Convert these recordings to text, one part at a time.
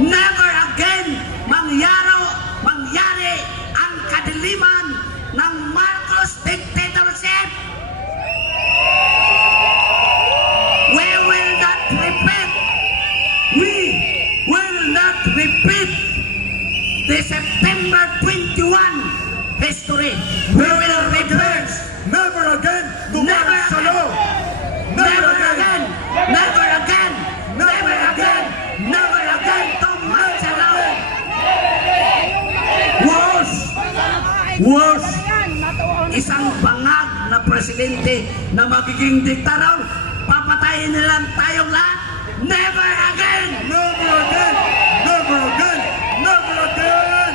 never again mangyari ang kadiliman ng Marcos dictatorship. We will not repeat the September 21 history. We will reverse. Never again to Never march sa law. Never again. Never again. Never again. Never again to march alone. Worse. Isang bangag na presidente na magiging diktator, papatayin nilang tayong lahat. Never again. Never again. Never again. Never again.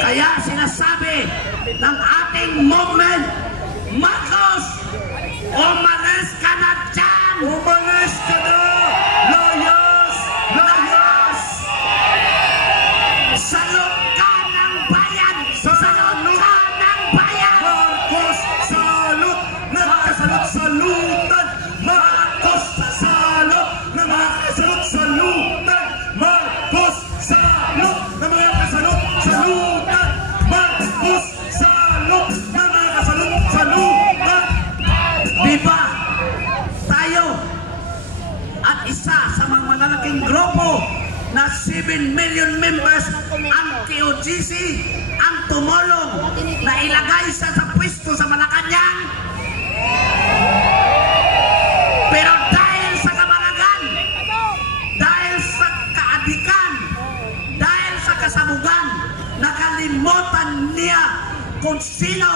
Kaya sinasabi ng ating movement, Marcos, umalis ka na dyan! Umalis ka na! Layas! Layas! Salot ka ng bayan! Salot ka ng bayan! Marcos, salot! Nagkasalot-salutan! Marcos, salot! Na mga kasalot-salutan! Marcos, salot! Na mga kasalot-salutan! Marcos, salot! Na mga kasalot-salutan! Diba? Tayo at isa sa mga malalaking grupo na 7 million members ang KOGC ang tumulong na ilagay sa pwesto sa Malacanang. Pero dahil sa kabanagan, dahil sa kaadikan, dahil sa kasabugan, nakalimutan niya kung sino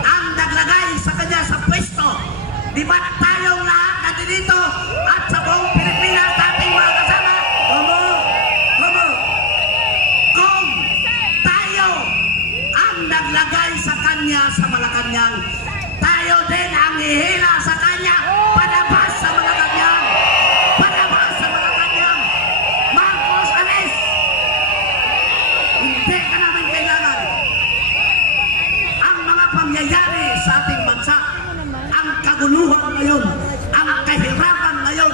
ang naglagay sa kanya sa pwesto. Di ba tayong lahat na dito at sa buong Pilipinas dating mga kasama? Tama! Tama! Kung tayo ang naglagay sa kanya sa Malacanang, tayo din ang ihila sa kanya palabas sa Malacanang. Palabas sa Malacanang. Marcos, alis! Hindi ka namin kailangan. Ang mga pangyayari sa ating bansa, ang kaguluhan ngayon, ang kahirapan ngayon,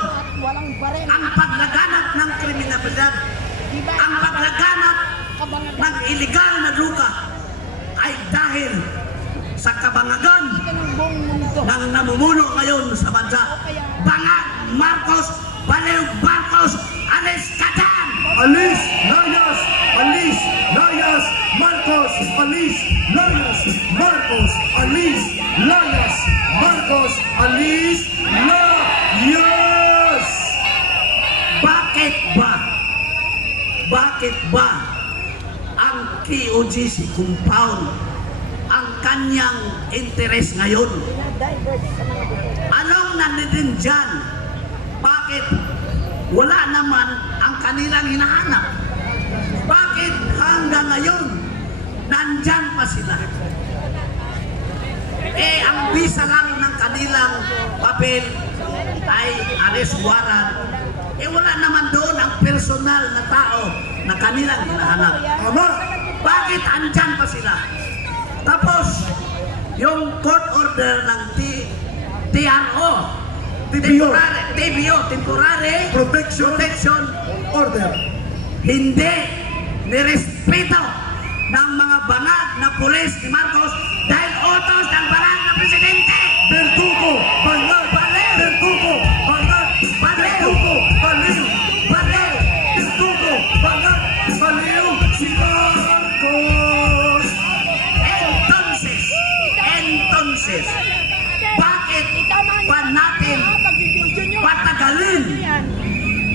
ang paglaganap ng kriminalidad, ang paglaganap ng iligal na droga ay dahil sa kabangagan ng namumuno ngayon sa bansa. Bangag Marcos, baliw Marcos, alis ka dyan! Alis! Layas! Alis! Layas! Marcos! Alis! Layas! Marcos! Alis! Layas! Marcos! Alis! Layas! Bakit ba ang KOGC compound ang kanyang interes ngayon? Anong nandito dyan? Bakit wala naman ang kanilang hinahanap? Bakit hanggang ngayon nandyan pa sila? Ang visa lang ng kanilang papel ay arrest warrant. Wala naman doon ang personal na tao na kanilang hinahanap. Ama! Bakit andyan pa sila? Tapos, yung court order ng TRO, Temporary Protection Order. hindi nirespeto ng mga bangag na pulis ni Marcos dahil utos ng bangag na presidente. Bertuco! Bangag! Bertuco! Bangag! Bertuco! Baliw! Bangag! Bertuco! Bangag! Baliw! Si Marcos! Entonces, bakit pa natin patagalin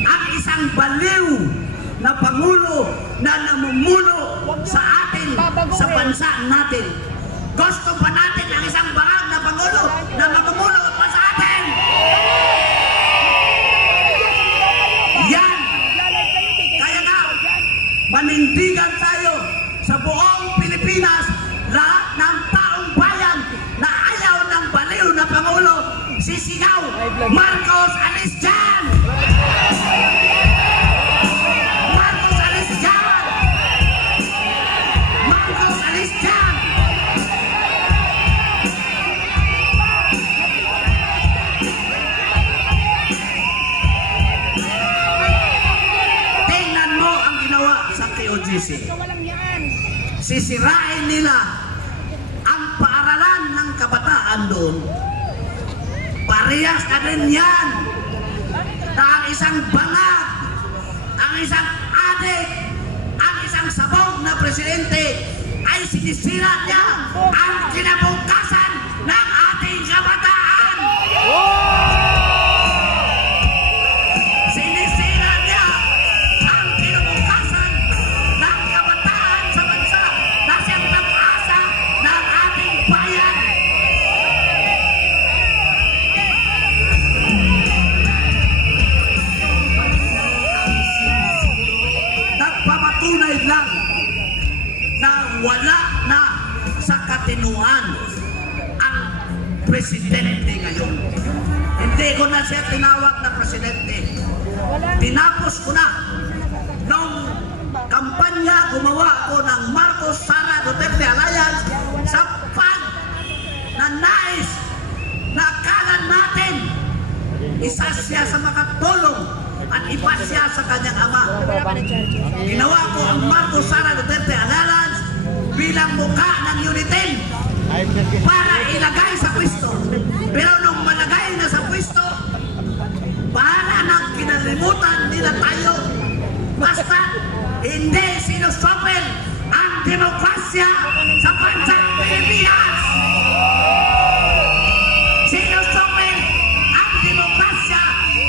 ang isang baliw na pangulo na namumuno sa atin, sa bansa natin? Gusto pa natin ang isang bangag na pangulo na namumuno pa sa atin? Yan! Kaya nga, manindigan tayo sa buong Pilipinas, lahat ng taong bayan na ayaw ng baliw na pangulo, sisigaw, Marcos, alis dyan! Marcos, alis dyan! Marcos, alis dyan! GC. Walang yan. Sisirain nila ang paaralan ng kabataan doon. Parehas na rin yan na ang isang bangag, ang isang adik, ang isang sabog na presidente ay sinisira niya ang kinabukasan ng ating kabataan. Sinisira niya ang kinabukasan ng kabataan sa bansa na siyang pag-asa ng ating bayan. Nagpapatunay lang na wala na sa katinuan ang presidente ngayon. Hindi ko na siya tinawag na presidente. Tinapos ko na. Nung kampanya, gumawa ako ng Marcos Sara Duterte Alliance sa pag na nais na akala natin isa siya sa makatulong at iba siya sa kanyang ama. Ginawa ko ang Marcos Sara Duterte Alliance bilang mukha ng Unitin para ilagay sa pwesto. Pero nung malagay na sa pwesto, para nang kinalimutan nila tayo. Basta hindi sinusopel ang demokrasya sa bansang Pilipinas. Sinusopel ang demokrasya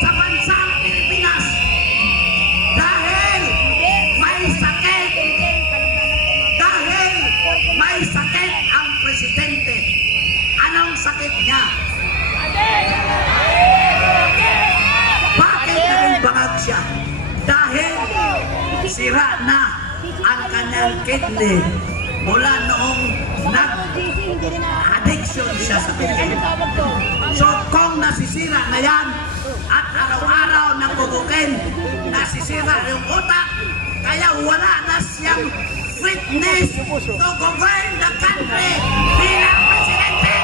sa bansang Pilipinas dahil may sakit. Dahil may sakit ang presidente. Anong sakit niya? Bakit naging bangag siya? Dahil sira na ang kanyang kidney mula noong nag-addiction siya sa kidney. So kung nasisira na yan at araw-araw nagugukin, nasisira yung utak, kaya wala na siyang fitness to govern the country bilang presidente.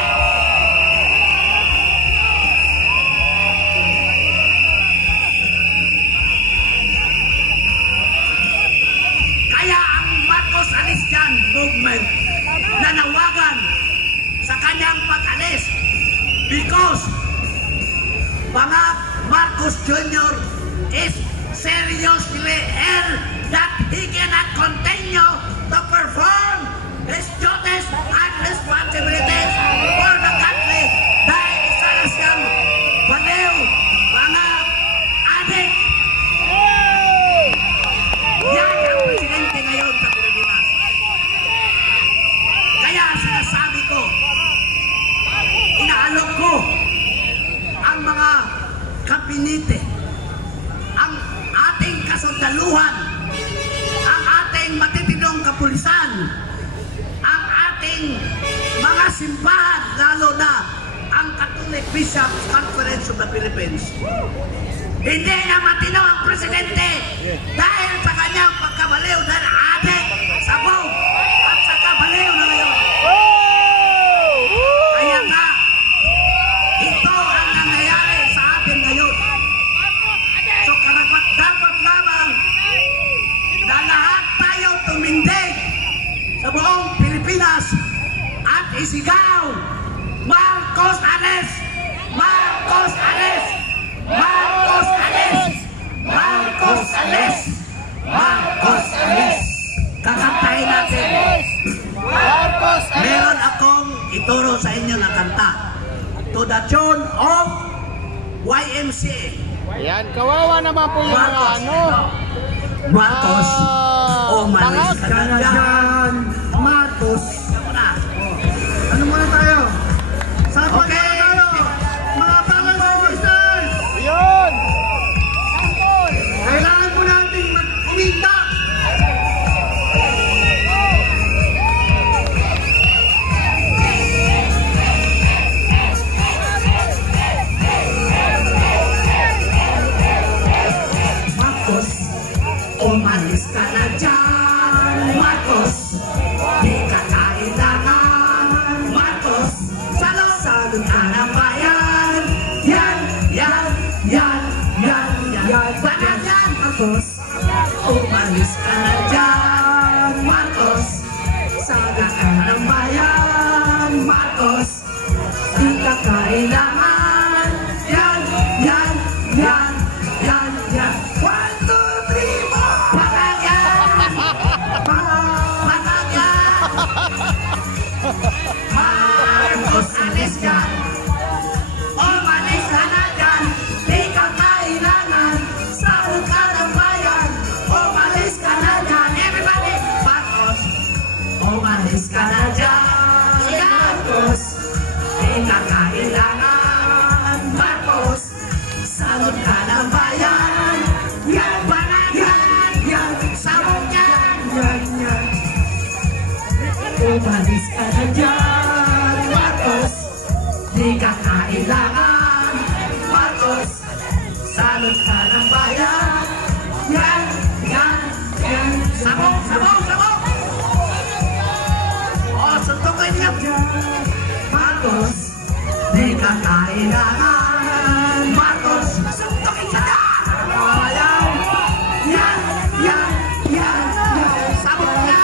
Kaya ang Marcos Alis Dyan movement nanawagan sa kanyang pag-alis because mga Marcos Jr. is seriously ill that he cannot continue to perform his duties and responsibilities for the country dahil isa na siyang baliw, mga adik. Yan ang presidente ngayon sa Pilipinas. Kaya sinasabi ko, inaalok ko ang mga kabinete, ang ating kasundaluhan, ang ating matitindong kapulisan, ang ating mga simbahan, lalo na ang Catholic Bishops Conference of the Philippines. Hindi na matino ang presidente dahil sa kanyang pagkabaliw dahil adik, sabog, at sa kabaliw na ngayon. Kaya nga, ito ang nangyayari sa atin ngayon. So karapat dapat lamang na lahat tayo tumindig sa buong Pilipinas at isigaw, Marcos Alis! Marcos Alis! Marcos Alis! Marcos Alis! Marcos Alis! Kakantahin natin. Marcos Alis! Meron akong ituro sa inyo na kanta. To the tune of YMCA. Ayan, kawawa naman po yung mga Marcos. ano. Marcos. Umalis ka na dyan. Marcos. Muna. Ano muna tayo? Sapat Okay. muna tayo. Mga brothers and sisters. Yun! Sampol! Kailangan po natin mag-umita. Marcos, umalis ka na dyan. Marcos, di ka kailangan. Marcos, salud ka ng bayan. Yan, yan, yan, yan, yan. Banan yan, Marcos, umalis ka na dyan. Umalis ka na dyan, Marcos. Di ka kailangan, Marcos. Salot ka ng bayan. Yan, yan, yan. Sabong, sabong, sabong. O, suntukin niya. Marcos. Di ka kailangan, Marcos. Suntukin siya na. Bayan. Yan, yan, yan, yan. Sabong niya.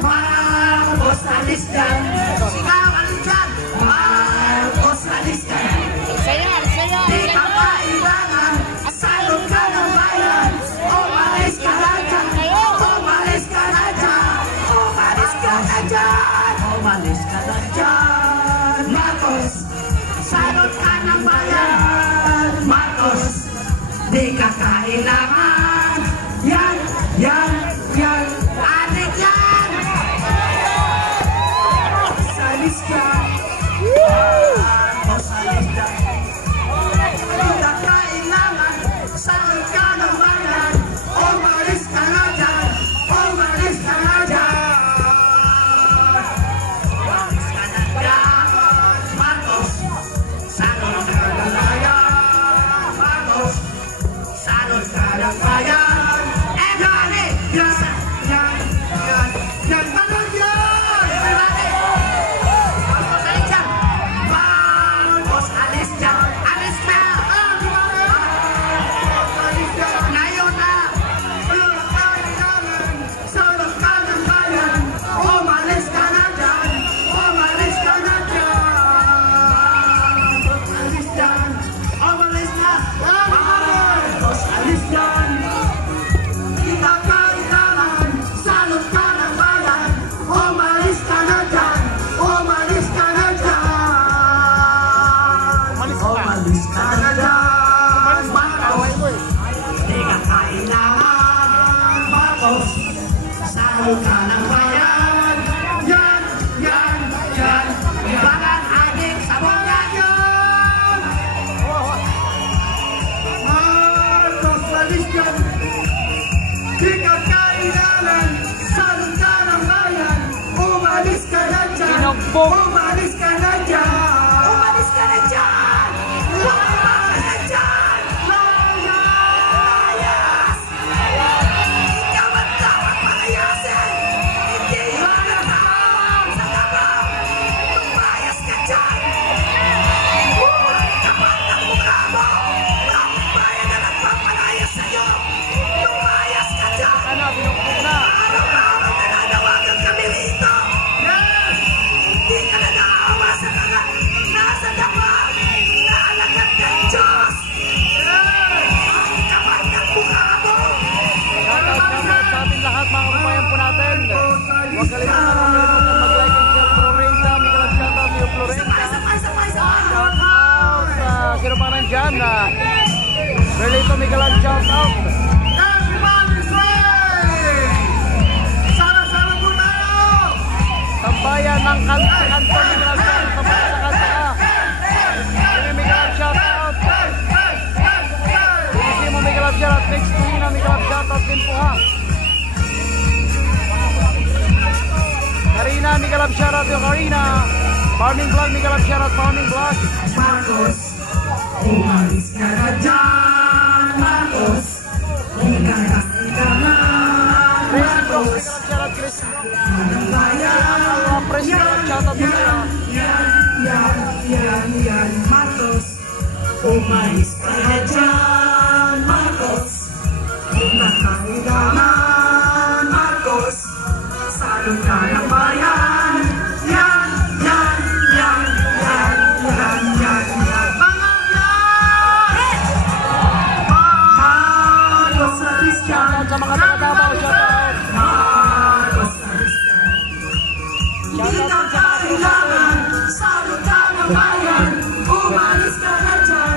Marcos, alis dyan. Sigaw, alis dyan. Marcos, alis dyan. Sayan, sayan, Di ka sayan. kailangan, salot ka ng bayan. Umalis ka na dyan. Umalis ka na dyan. Umalis ka na dyan. Umalis ka na dyan. Marcos, salot ka ng bayan. Marcos, di ka kailangan. Yan, yan, yan. Anik yan. Salis ka. Marcos, salis ka. Di ka kailangan. Salot ka ng bayan. Umalis ka na dyan. Umalis ka na dyan. Umalis ka na dyan. Marcos, salot ka ng bayan. Marcos, salot ka ng bayan. Everybody! Yan, yan, yan, yan. Salot yan! Everybody! Marcos, alis dyan. Marcos, alis dyan. Alis na! Alis dyan. Ngayon na! Salot ka ng bayan. Umalis ka na dyan. Umalis ka na dyan. Alis dyan. Umalis na. Marcos, alis dyan. Di ka kailangan. Salot ka ng bayan. Umalis ka na dyan. Umalis ka na dyan. Umalis ka na dyan. Marcos, di ka kailangan. Marcos, salot ka ng bayan. Yan, yan, yan. Balang adik, sabon yan yan. Marcos, alis dyan. Di ka kailangan. Salot ka ng bayan. Umalis ka na dyan. Pinagbog. Umalis ka na dyan. Umalis ka na dyan. Umalis ka na dyan. Layas. Ikaw ang tawag palayasin. Hindi yun ang tawag sa labang. Lumayas ka dyan. Kapal ng mukha mo. Ang bayan na nagpapalayas sa'yo. Lumayas ka dyan. Ano, binukbog na. Araw-araw nananawagan kami rito. Hindi ka na naawa sa mga nasa dapat na alagad ng Diyos. Ang kapal ng mukha mo. Shoutout sa ating lahat mga kababayan po natin. Huwag kalimutan mag-like and share Florenta. May kalang shoutout niyo Florenta. Sabay. Shoutout sa sino pa nandyan na Relito may kalang shoutout. Everybody say! Sana-sana po tayo! Tambayan ng kanta-kanta may kalang shoutout. Tambayan sa kanta. May kalang shoutout. Hindi mo may kalang shoutout. Next to na may kalang shoutout din po ha. Karina, may kalang shoutout yung Karina. Farming Vlog, may kalang shoutout Farming Vlog. Marcos, umalis ka na dyan. Marcos, di ka na kailangan. Crazy Bro, may Marcos, kalang shoutout Crazy Bro. ng bayan. Press may kalang shoutout mo sa'yo. Yan. Marcos, umalis ka na dyan. Marcos, di ka kailangan. Marcos, salot ka ng bayan. Yan. Mga yan! Marcos, alis dyan. Sa mga taga-Davao, shoutout. Marcos, alis dyan. Di ka kailangan. Salot ka ng bayan. Umalis ka na dyan.